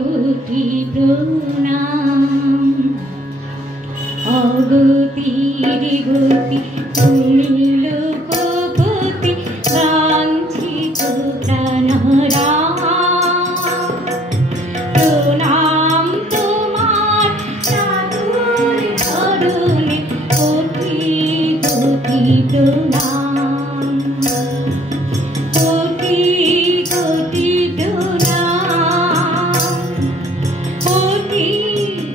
কোটি প্রণাম অগতির গতি তুমি লোকপতি বাঞ্ছিত প্রাণরা প্রণাম তোমার সাধুর চরণে কোটি কোটি প্রণাম কোটি কোটি প্রণাম কোটি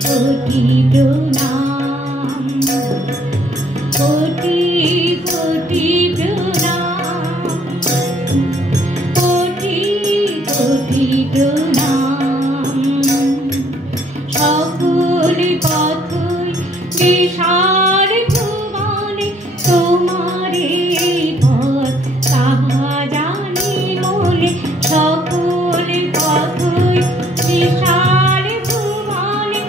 কোটি প্রণাম কোটি কোটি প্রণাম কোটি কোটি প্রণাম সকল পথই বিশাল ভুবনে তোমারে পথ তাহা জানি মনে সকল পথই বিশাল ভুবনে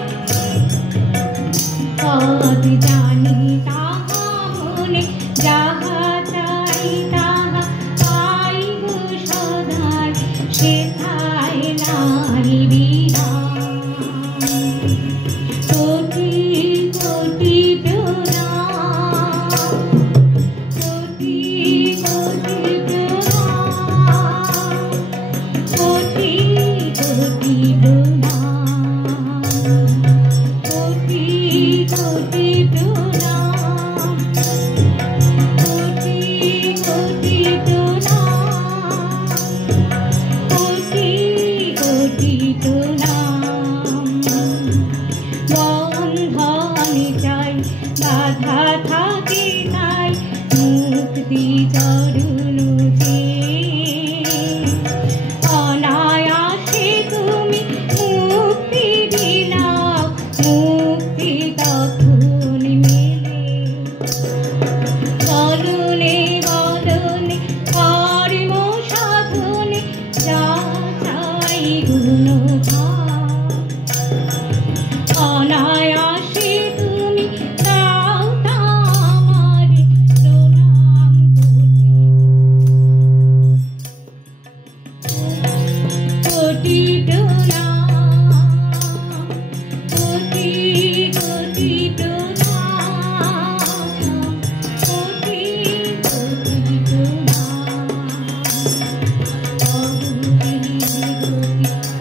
পথ জানি তাহা মনে যাহা চাই তাহা পাই গো সদাই সেথায় নাই বিরাম কোটি কোটি প্রণাম কোটি কোটি প্রণাম কোটি কোটি প্রণাম কোটি কোটি প্রণাম কোটি কোটি প্রণাম কোটি কোটি প্রণাম বন্ধনে চাই বাধা থাকে তাই মুক্তি চরণে অনায়াসে তুমি মুক্তি দিলাও মুক্তি তখন মেলে বলনে বলনে কর্ম সাধনে যা চাই গুণভাব অনায়াসে তুমি দাও তামারে প্রণাম কোটি প্রণাম কোটি কোটি প্রণাম কোটি কোটি প্রণাম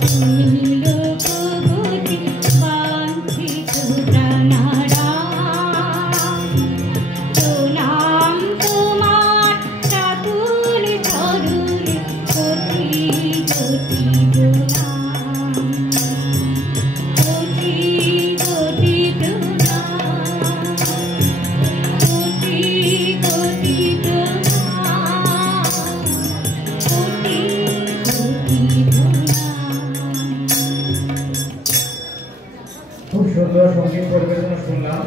তুমি লোকপতি বাঞ্ছিত প্রাণরা প্রণাম তোমার সাধুর চরণে কোটি কোটি প্রণাম কোটি কোটি প্রণাম কোটি কোটি প্রণাম কোটি কোটি প্রণাম। খুব সুন্দর সঙ্গীত পরিবেশনা শুনলাম।